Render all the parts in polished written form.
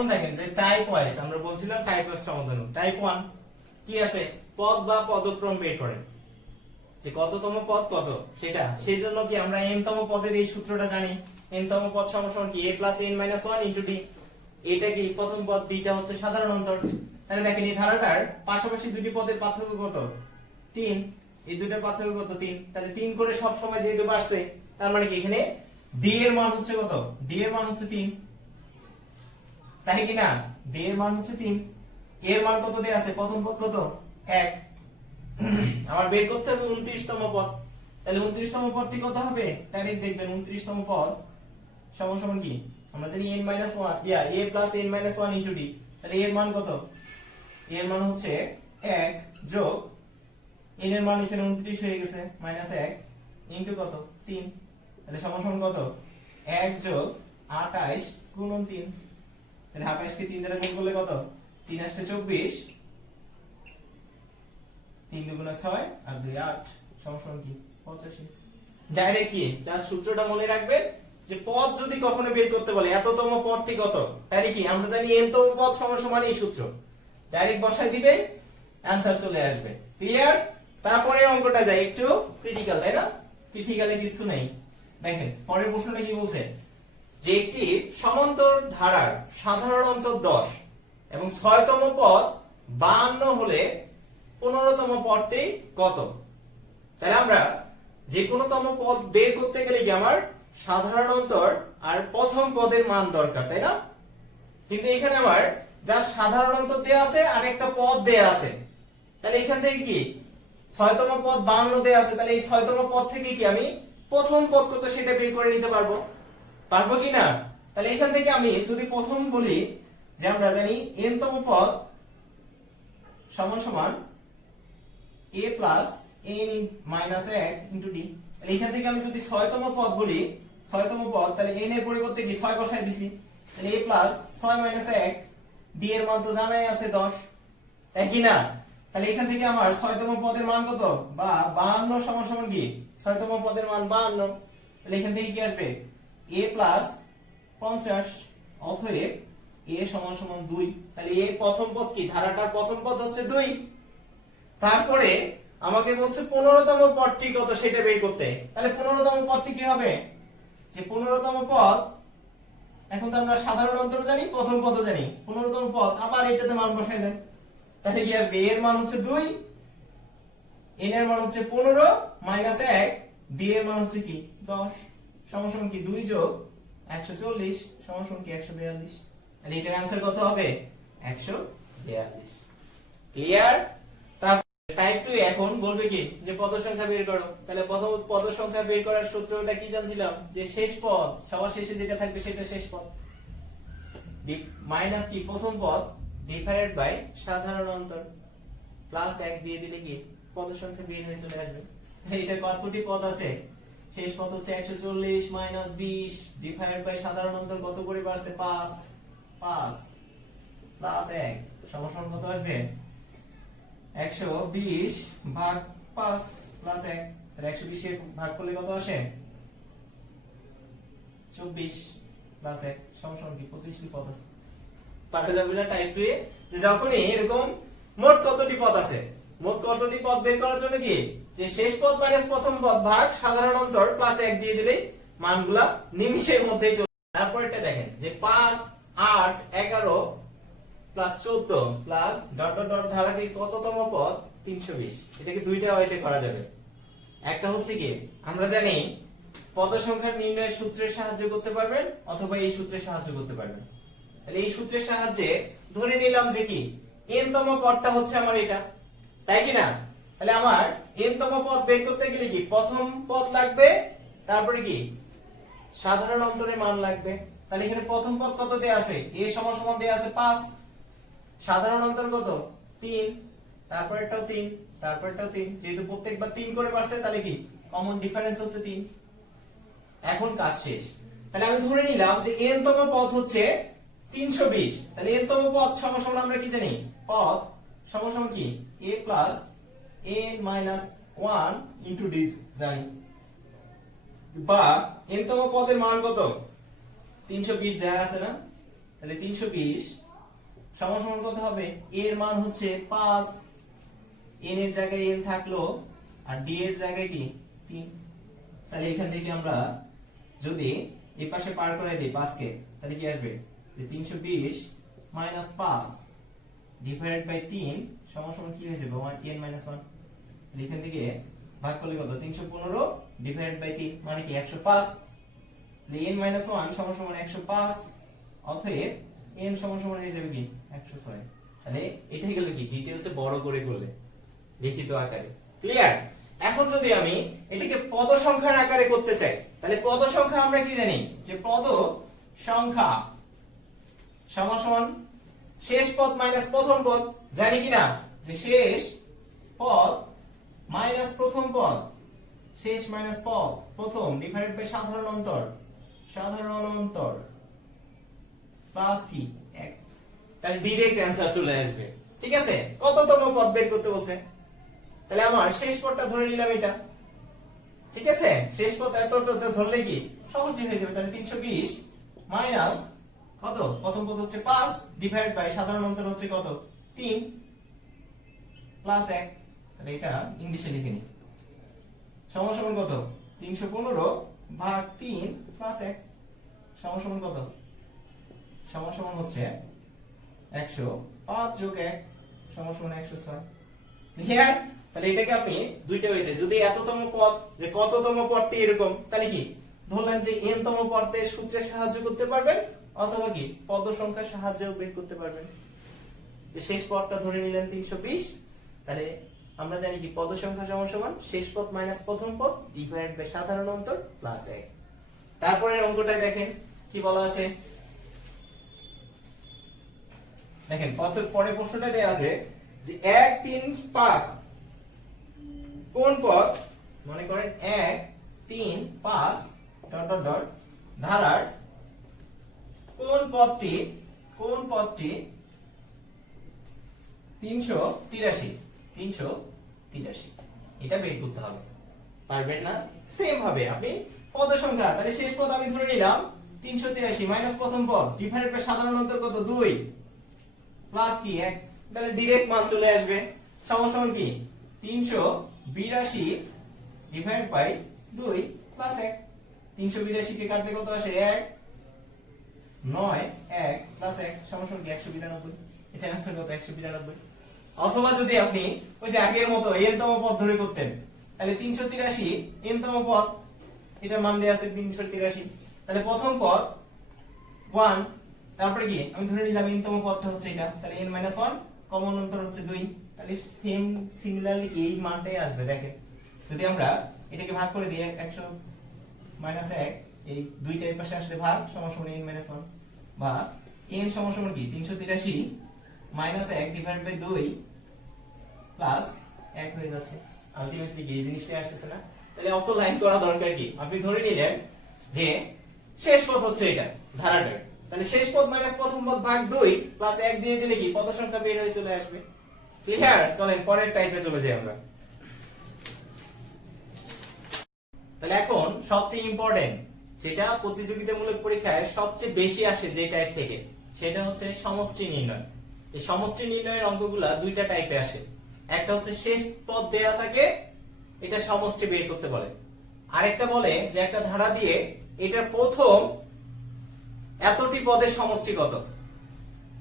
এখন দেখেন যে টাইপ ওয়াইজ আমরা বলছিলাম টাইপ ওয়াইজ সমাধান। টাইপ 1 কি আছে, পদ বা পদক্রম বের করেন, যে কততম পদ কত সেটা। সেই জন্য কি আমরা n তম পদের এই সূত্রটা জানি, n তম পদ সমান কি a + n - 1 * d। এটা কি প্রথম পদ, dটা হচ্ছে সাধারণ অন্তর। তাহলে দেখেন এই ধারাটার পাশাপাশি দুটি পদের পার্থক্য কত, 3। এই দুটোর পার্থক্য কত, 3। তাহলে 3 করে সব সময় যেহেতু বাড়ছে, তার মানে কি এখানে d এর মান হচ্ছে কত, d এর মান হচ্ছে 3, তাই কি না? d এর মান হচ্ছে 3, এর মান কত দেয়া আছে, প্রথম পদ কত, 1। আমার বের করতে হবে 29 তম পদ। তাহলে 29 তম পদটি কত হবে, তাহলে দেখবেন 29 তম পদ সমান সমান কি, আমরা জানি n - 1 a + n - 1 * d। তাহলে এর মান কত, এর মান হচ্ছে 1 যোগ n এর মান এখানে 29 হয়ে গেছে, -1 ইনটু কত, 3। তাহলে সমান সমান কত, 1 যোগ 28 গুণন 3। তাহলে 28 কে 3 দ্বারা গুণ করলে কত, 3 × 8 = 24, 3 × 2 = 6 আর 2 = 8 সমান সমান কি, 85। ডাইরেক্ট কি জাস্ট সূত্রটা মনে রাখবেন, যে পদ যদি কখনো বের করতে বলে এততম পদটি কত, তাহলে কি আমরা জানি n তম পদ সমান সমান এই সূত্র, ডাইরেক্ট বসাই দিবে, অ্যানসার চলে আসবে। ক্লিয়ার? তারপরে অঙ্কটা যাই একটু ক্রিটিক্যাল, তাই না? ক্রিটিক্যালে কিছু নাই। দেখেন পরের প্রশ্নটা কি বলছে, যে একটি সমান্তর ধারার সাধারণ অন্তর 10 এবং 6 তম পদ 52 হলে 15 তম পদটি কত? তাহলে আমরা যে কোনো তম পদ বের করতে গেলে কি আমার সাধারণ অন্তর আর প্রথম পদের মান দরকার, তাই না? কিন্তু এখানে আমার যা সাধারণ অন্তর দেয়া আছে আর একটা পদ দেয়া আছে, তাহলে এখান থেকে কি 6 তম পদ 52 দেয়া আছে, তাহলে এই 6 তম পদ থেকে কি আমি প্রথম পদ কত সেটা বের করে নিতে পারবো, পারবো কি না? তাহলে এখান থেকে আমি যদি প্রথম বলি, যে আমরা জানি n তম পদ সমান সমান a + n - 1 * d। এখান থেকে আমি যদি 6 তম পদ বলি, 6 তম পদ, তাহলে n এর পরিবর্তে কি 6 বসায় দিছি, তাহলে a + 6 - 1 d এর মান তো জানাই আছে 10, তাই কি না? তাহলে এখান থেকে আমার 6 তম পদের মান কত, বা 52 সমান সমান কি 6 তম পদের মান 52। তাহলে এখান থেকে কি আসবে, a + 50, অতএব a সমান সমান 2। তাহলে a প্রথম পদ কি, ধারাটার প্রথম পদ হচ্ছে 2। তারপরে আমাকে বলছে 15 তম পদটি কত সেটা বের করতে। তাহলে 15 তম পদটি কি হবে, যে 15 তম পদ, এখন তো আমরা সাধারণ অন্তর জানি, প্রথম পদও জানি, 15 তম পদ আবার এটাতে মান বসাই দেন। তাহলে কি আসবে, এর মান হচ্ছে 2, n এর মান হচ্ছে 15 - 1, d এর মান হচ্ছে কি 10 সমান সমান কি 2 যোগ 140 সমান সমান কি 142। তাহলে এটার आंसर কত হবে, 142। ক্লিয়ার? টাইপ 2 এখন বলবে কি, যে পদ সংখ্যা বের করো। তাহলে প্রথম পদ সংখ্যা বের করার সূত্রটা কি জানছিলাম, যে শেষ পদ সবার শেষে যেটা থাকবে সেটা শেষ পদ, মাইনাস কি প্রথম পদ ডিভাইডেড বাই সাধারণ অন্তর, প্লাস 1 দিয়ে দিলে কি পদ সংখ্যা বের হয়ে চলে আসবে। এটা কতটি পদ আছে, শেষ পদ হচ্ছে 140 - 20 ডিভাইডেড বাই সাধারণ অন্তর কত করে বাড়ছে, 5 প্লাস 1 সমান সমান কত আসবে, 120 ভাগ 5 প্লাস 1। তাহলে 120 এর ভাগ করলে কত আসে, 24 প্লাস 1 সমান সমান কি 25টি পদ আছে। পাঠা যাবে না টাইপ 2 এ, যে যখনই এরকম মোট কতটি পদ আছে, মোট কতটি পদ বের করার জন্য কি, যে শেষ পদ মাইনাস প্রথম পদ ভাগ সাধারণ অন্তর প্লাস 1 দিয়ে দিলেই মানগুলা নিমিষের মধ্যেই চলে। তারপর এটা দেখেন, যে 5 8 11 plus 14 plus dot dot dot ধারাটির কততম পদ 320। এটাকে দুইটা ওয়েতে করা যাবে। একটা হচ্ছে কি, আমরা জানি পদ সংখ্যার নির্ণয়ের সূত্রের সাহায্যে করতে পারবেন, অথবা এই সূত্রের সাহায্যে করতে পারবেন। তাহলে এই সূত্রের সাহায্যে ধরে নিলাম যে কি n তম পদটা হচ্ছে আমার এটা, তাই কি না? তাহলে আমার n তম পদ বের করতে গেলে কি প্রথম পদ লাগবে, তারপরে কি সাধারণ অন্তরে মান লাগবে। তাহলে এখানে প্রথম পদ কত দেয়া আছে, a সমান সমান দেয়া আছে 5, সাধারণ অন্তর কত 3, তারপরটাও 3, তারপরটাও 3, যেহেতু প্রত্যেকবার 3 করে বাড়ছে তাহলে কি কমন ডিফারেন্স হচ্ছে 3। এখন কাজ শেষ। তাহলে আমি ধরে নিলাম যে n তম পদ হচ্ছে 320। তাহলে n তম পদ সমান সমান আমরা কি জানি, পদ সমান সমান কি a + n - 1 * d জানি, বা n তম পদের মান কত 320 দেয়া আছে না, তাহলে 320 সমান সমান কত হবে? a এর মান হচ্ছে 5, n এর জায়গায় n থাকলো আর d এর জায়গায় কি 3। তাহলে এখান থেকে আমরা যদি এই পাশে পার করে দিই 5 কে, তাহলে কি আসবে? যে 320 মাইনাস 5 ডিভাইডেড বাই 3 সমান সমান কি হয়ে যাবে? n minus 1। এখান থেকে ভাগ করলে কত? 315 ডিভাইডেড বাই 3 মানে কি 105। তাহলে n মাইনাস 1 সমান সমান 105, অতএব n সমান সমান হয়ে যাবে কি 106। তাহলে এটাই গেল কি ডিটেইলসে বড় করে করলে লিখিত আকারে। ক্লিয়ার? এখন যদি আমি এটাকে পদ সংখ্যার আকারে করতে চাই, তাহলে পদ সংখ্যা আমরা কি জানি? যে পদ সংখ্যা সমান সমান শেষ পদ মাইনাস প্রথম পদ। জানি কি না? যে শেষ পদ মাইনাস প্রথম পদ, শেষ মাইনাস পদ প্রথম ডিভাইডেড বাই সাধারণ অন্তর, সাধারণ অন্তর প্লাস কি 1। তাহলে ডাইরেক্ট অ্যানসার চলে আসবে। ঠিক আছে? কততম পদ বের করতে বলছে? তাহলে আমার শেষ পদটা ধরে নিলাম এটা। ঠিক আছে? শেষ পদ এতটা ধরলে কি সহজই হয়ে যাবে। তাহলে 320 মাইনাস কত? প্রথম পদ হচ্ছে 5 ডিভাইড বাই সাধারণ অন্তর হচ্ছে কত? 3 প্লাস 1। তাহলে এটা ইংলিশে লিখে নি। সমান সমান কত? 315 ভাগ 3 প্লাস 1 সমান সমান কত? সমান সমান হচ্ছে 105 যোগ 1 সমান সমান 106। ক্লিয়ার? তাহলে এটাকে আপনি দুইটা হইতে, যদি এততম পদ যে কততম পদটি এরকম, তাহলে কি ধরলেন যে n তম পদের সূত্রের সাহায্য করতে পারবেন, অথবা কি পদ সংখ্যার সাহায্যেও বের করতে পারবেন। যে শেষ পদটা ধরে নিলেন 320, তাহলে আমরা জানি কি পদ সংখ্যা সমান সমান শেষ পদ মাইনাস প্রথম পদ ডিভাইডেড বাই সাধারণ অন্তর প্লাস 1। তারপরের অঙ্কটা দেখেন কি বলা আছে। দেখেন পরে প্রশ্নটা দেয়া আছে যে 1 3 5 কোন পদ, মনে করেন 1 3 5 ডট ডট ডট ধারার কোন পদটি 383 এটা বের করতে হবে। পারবেন না? সেম ভাবে আপনি পদ সংখ্যা, তাহলে শেষ পদ আমি ধরে নিলাম 383 মাইনাস প্রথম পদ ডিভাইডেড বাই সাধারণ অন্তর কত 2 প্লাস কি 1। তাহলে ডাইরেক্ট মান চলে আসবে। সমান সমান কি 382 ডিভাইড বাই 2 প্লাস 1। 382 কে কাটলে কত আসে? 1 9 1 প্লাস 1 সমান সমান কি 192। এটা आंसर কত? 192। অথবা যদি আপনি ওই যে আগের মতো n তম পদ ধরে করতেন, তাহলে 383 n তম পদ, এটার মান দেয়া আছে 383। তাহলে প্রথম পদ 1, তারপরে কি আমি ধরে নিলাম n তম পদটা হচ্ছে এটা, তাহলে n 1 কমন অন্তর হচ্ছে 2। তাহলে সেম সিমিলারলি কি এই মানটাই আসবে। দেখেন যদি আমরা এটাকে ভাগ করে দিই 100 1 এই দুইটা এই পাশে আসলে ভাগ সমান সমান n 1, বা n সমান সমান কি 383 1 ডিভাইড বাই 2 প্লাস 1 হয়ে যাচ্ছে। আলটিমেটলি কি এই জিনিসটা আসছে না? তাহলে অত লাইন করা দরকার কি? আপনি ধরে নিলেন যে শেষ পদ হচ্ছে এটা ধারাটা, তাহলে শেষ পদ মাইনাস প্রথম পদ ভাগ 2 প্লাস 1 দিয়ে দিলে কি পদ সংখ্যা বের হয়ে চলে আসবে। ক্লিয়ার? চলেন পরের টাইপে চলে যাই আমরা। তাহলে এখন সবচেয়ে ইম্পর্টেন্ট যেটা প্রতিযোগিতামূলক পরীক্ষায় সবচেয়ে বেশি আসে যে টাইপ থেকে, সেটা হচ্ছে সমষ্টি নির্ণয়। এই সমষ্টি নির্ণয়ের অঙ্কগুলা দুইটা টাইপে আসে। একটা হচ্ছে শেষ পদ দেয়া থাকে, এটা সমষ্টি বের করতে বলে। আরেকটা বলে যে একটা ধারা দিয়ে এটার প্রথম এতটি পদের সমষ্টি কত,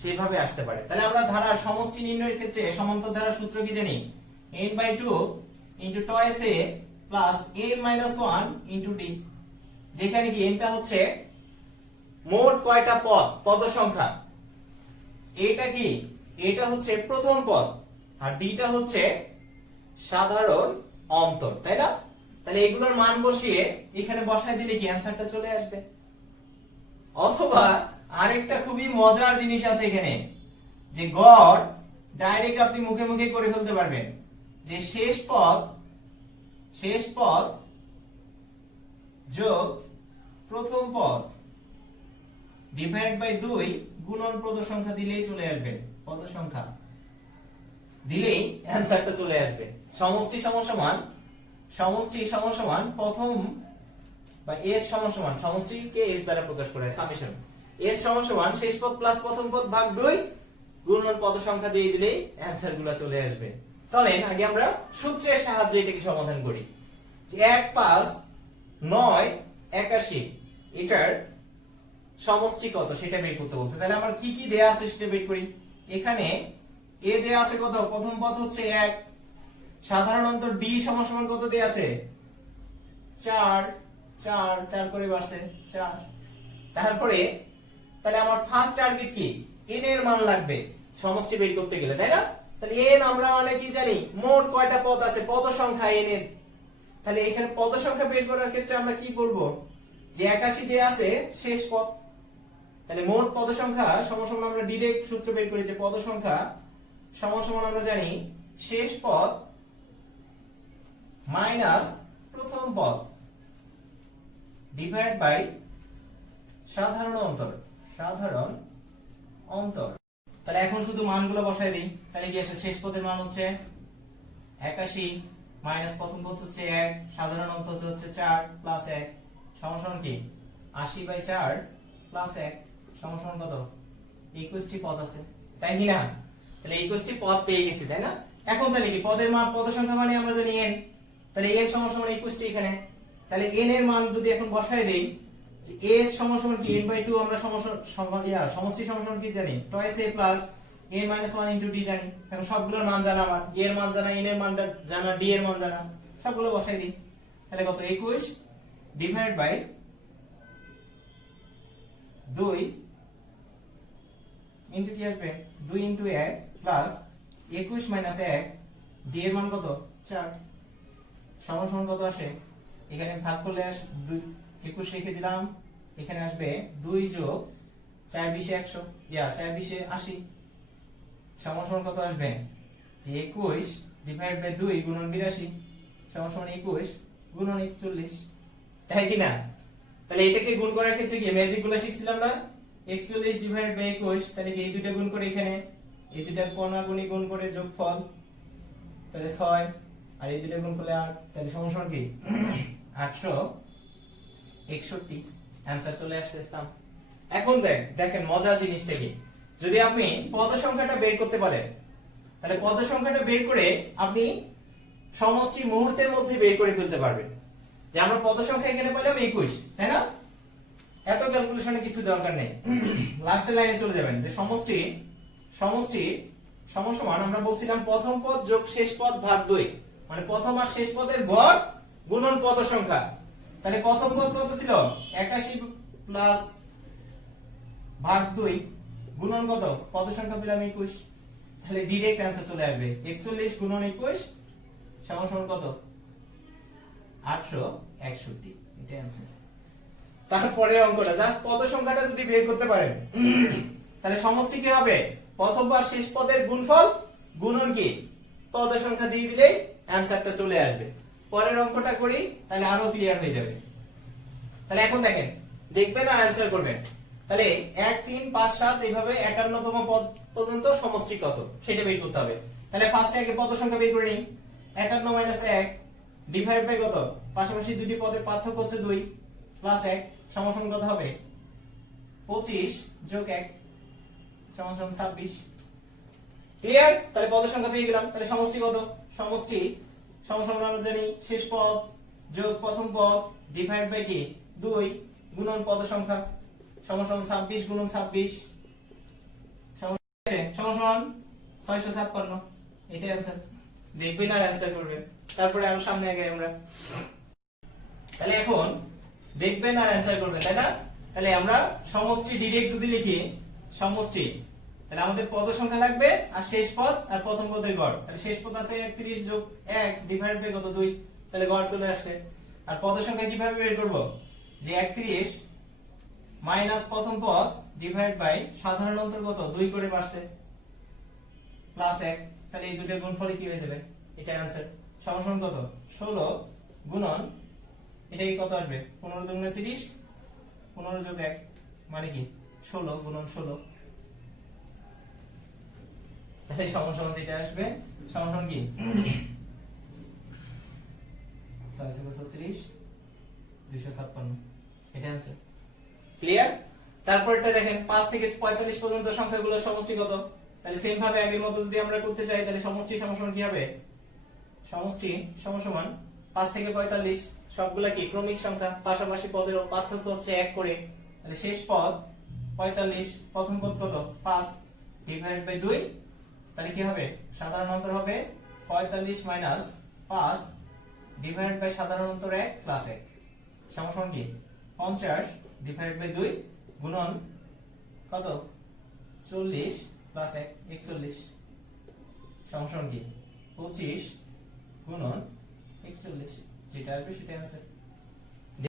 সেভাবে আসতে পারে। তাহলে আমরা ধারার সমষ্টি নির্ণয়ের ক্ষেত্রে সমান্তর ধারার সূত্র কি জানি? n/2 * twice a plus n - 1 * d, যেখানে কি nটা হচ্ছে মোট কয়টা পদ, পদ সংখ্যা। এটা কি? এটা হচ্ছে প্রথম পদ আর ডটা হচ্ছে সাধারণ অন্তর, তাই না? তাহলে এগুলোর মান বসিয়ে এখানে বসায় দিলে কি অ্যানসারটা চলে আসবে। অথবা আরেকটা খুবই মজার জিনিস আছে এখানে, যে গড় ডাইরেক্ট আপনি মুখে মুখে করে ফেলতে পারবেন, যে শেষ পদ যোগ প্রথম পদ ডিভাইড বাই 2 গুণন পদ সংখ্যা দিলেই চলে আসবে। পদ সংখ্যা দিলেই অ্যানসারটা চলে আসবে। সমষ্টি সমান সমান প্রথম বা s সমান সমান, সমষ্টিকে s দ্বারা প্রকাশ করা হয় সামেশন, s সমান সমান শেষ পদ প্লাস প্রথম পদ ভাগ 2 গুণন পদ সংখ্যা দিয়ে দিলেই অ্যানসার গুলো চলে আসবে। চলেন আগে আমরা সূত্রের সাহায্যে এটাকে সমাধান করি। যে 1 5 9 81 এটার সমষ্টি কত সেটা বের করতে বলছে। তাহলে আমার কি কি দেয়া আছে সেটা বের করি। এখানে a দেয়া আছে কত, প্রথম পদ হচ্ছে 1, সাধারণ অন্তর d সমান সমান কত দেয়া আছে 4 4 4 করে বাড়ছে 4। তারপরে তাহলে আমার ফার্স্ট টার্গেট কি n এর মান লাগবে সমষ্টি বের করতে গেলে, তাই না? তাহলে n আমরা মানে কি জানি মোট কয়টা পদ আছে, পদ সংখ্যা n এর। তাহলে এখানে পদ সংখ্যা বের করার ক্ষেত্রে আমরা কি করব, যে 81 দেয়া আছে শেষ পদ, তাহলে মোট পদ সংখ্যা সমান সমান আমরা ডাইরেক্ট সূত্র বের করি যে পদ সংখ্যা সমান সমান আমরা জানি শেষ পদ মাইনাস প্রথম পদ ডিভাইড বাই সাধারণ অন্তর, সাধারণ অন্তর। তাহলে এখন শুধু মানগুলো বসাই দিই। তাহলে কি আসে, শেষ পদের মান হচ্ছে 81 মাইনাস প্রথম পদ হচ্ছে 1, সাধারণ অন্তর হচ্ছে 4 প্লাস 1 সমান সমান কি 80/4 প্লাস 1 সমান সমান কত 21টি পদ আছে, তাই কি না? তাহলে 21টি পদ পেয়ে গেছি, তাই না? এখন তাহলে কি পদের মান, পদ সংখ্যা মানে আমরা জানি n, তাহলে n সমান সমান 21টি এখানে। তাহলে n এর মান যদি এখন বসাই দেই, যে a সমান সমান কি n/2 আমরা সমষ্টি সমান সমান কি জানি twice a plus n - 1 into d জানি। এখন সবগুলোর মান জানা, আমার a এর মান জানা, n এর মান জানা, d এর মান জানা, সবগুলো বসাই দিই। তাহলে কত 21 ডিভাইড বাই 2 ইনটু কি আসবে 2 ইনটু 1 প্লাস 21 মাইনাস 1 d এর মান কত 4 সমান সমান কত আসে, এখানে ভাগ করলে 21 রেখে দিলাম, এখানে আসবে 2 যোগ 4 20 100 4 20 80 সমান সমান কত আসবে, যে 21 ডিভাইড বাই 2 গুণন 82 সমান সমান 21 গুণন 41, তাই কি না? তাহলে এটাকে গুণ করার ক্ষেত্রে কি ম্যাজিক গুলো শিখছিলাম না, 41 ডিভাইড বাই 21, তাহলে কি এই দুটো গুণ করে এখানে এই দুটো কোণাগুণি গুণ করে যোগফল, তাহলে 6 আর এই দুটো গুণ করলে 8, তাহলে সমান সমান কি 861, অ্যানসার চলে আসছে ইসলাম। এখন দেখেন মজার জিনিসটা কি, যদি আপনি পদ সংখ্যাটা বের করতে পারেন, তাহলে পদ সংখ্যাটা বের করে আপনি সমষ্টি মুহূর্তের মধ্যে বের করে ফেলতে পারবেন। যে আমরা পদ সংখ্যা এখানে পেলাম 21, তাই না? এত ক্যালকুলেশনে কিছু দরকার নেই, লাস্টের লাইনে চলে যাবেন যে সমষ্টি সমান আমরা বলছিলাম প্রথম পদ যোগ শেষ পদ ভাগ 2, মানে প্রথম আর শেষ পদের গড় গুণন পদ সংখ্যা। তাহলে প্রথম পদ কত ছিল 81 প্লাস ভাগ 2 গুণন কত পদ সংখ্যা পেলাম 21, তাহলে ডাইরেক্ট অ্যানসার চলে আসবে 41 গুণন 21 সমান সমান কত 861, এটা অ্যানসার। তারপরে অঙ্কটা জাস্ট পদ সংখ্যাটা যদি বের করতে পারেন, তাহলে সমষ্টি কি হবে প্রথম আর শেষ পদের গুণফল গুণন কি পদ সংখ্যা দিয়ে দিলেই অ্যানসারটা চলে আসবে। পরের অঙ্কটা করি, তাহলে আরো ক্লিয়ার হয়ে যাবে। তাহলে এখন দেখেন, দেখবেন আর অ্যানসার করবেন। তাহলে 1 3 5 7 এইভাবে 51তম পদ পর্যন্ত সমষ্টি কত সেটা বের করতে হবে। তাহলে ফার্স্টে আগে পদ সংখ্যা বের করে নিই, 51 - 1 ডিভাইড বাই কত, পাশাপাশি দুটি পদের পার্থক্য হচ্ছে 2 প্লাস 1 সমান সমান কত হবে 25 যোগ 1 সমান সমান 26। ক্লিয়ার? তাহলে পদ সংখ্যা পেয়ে গেলাম। তাহলে সমষ্টি কত, সমষ্টি সমান সমান আমরা জানি শেষ পদ যোগ প্রথম পদ ডিভাইড বাই কি 2 গুণন পদ সংখ্যা সমান সমান 26 গুণন 26 সমান সমান 656, এটা অ্যানসার। দেখবেন আর অ্যানসার করবেন, তারপরে আমরা সামনে আগে আমরা। তাহলে এখন দেখবেন আর অ্যানসার করবেন, তাই না? তাহলে আমরা সমষ্টি ডাইরেক্ট যদি লিখি সমষ্টি, তাহলে আমাদের পদ সংখ্যা লাগবে আর শেষ পদ আর প্রথম পদের গড়। তাহলে শেষ পদ আছে 31 যোগ 1 ডিভাইড বাই কত 2, তাহলে গড় চলে আসছে। আর পদ সংখ্যা কিভাবে বের করব, যে 31 মাইনাস প্রথম পদ ডিভাইড বাই সাধারণ অন্তর কত 2 করে বাড়ছে প্লাস 1, তাহলে এই দুটোর গুণফল কি হয়ে যাবে, এটা অ্যানসার। সমান সমান কত 16 গুণন এটাই কত আসবে 15 দুগুণে 30 15 যোগ 1 মানে কি 16 গুণন 16, তাহলে সমান সমান যেটা আসবে সমান সমান কি 636 256, এটা অ্যানসার। ক্লিয়ার? তারপরটা দেখেন 5 থেকে 45 পর্যন্ত সংখ্যাগুলোর সমষ্টি কত? তাহলে সেম ভাবে আগের মতো যদি আমরা করতে চাই তাহলে সমষ্টি সমান কি হবে? সমষ্টি সমান 5 থেকে 45 সবগুলা কি ক্রমিক সংখ্যা, পাশাপাশি পদের পার্থক্য হচ্ছে 1 করে। তাহলে শেষ পদ 45, প্রথম পদ কত? 5 ডিভাইড বাই 2, তাহলে কি হবে? সাধারণ অন্তর হবে 45 মাইনাস 5 ডিভাইড বাই সাধারণ অন্তর 1 প্লাস 1 সমান কি 50 ডিভাইড বাই 2 গুণন কত? 40 প্লাস 1 41 সমান কি 25 গুণন 41, যেটা আসবে সেটা आंसर।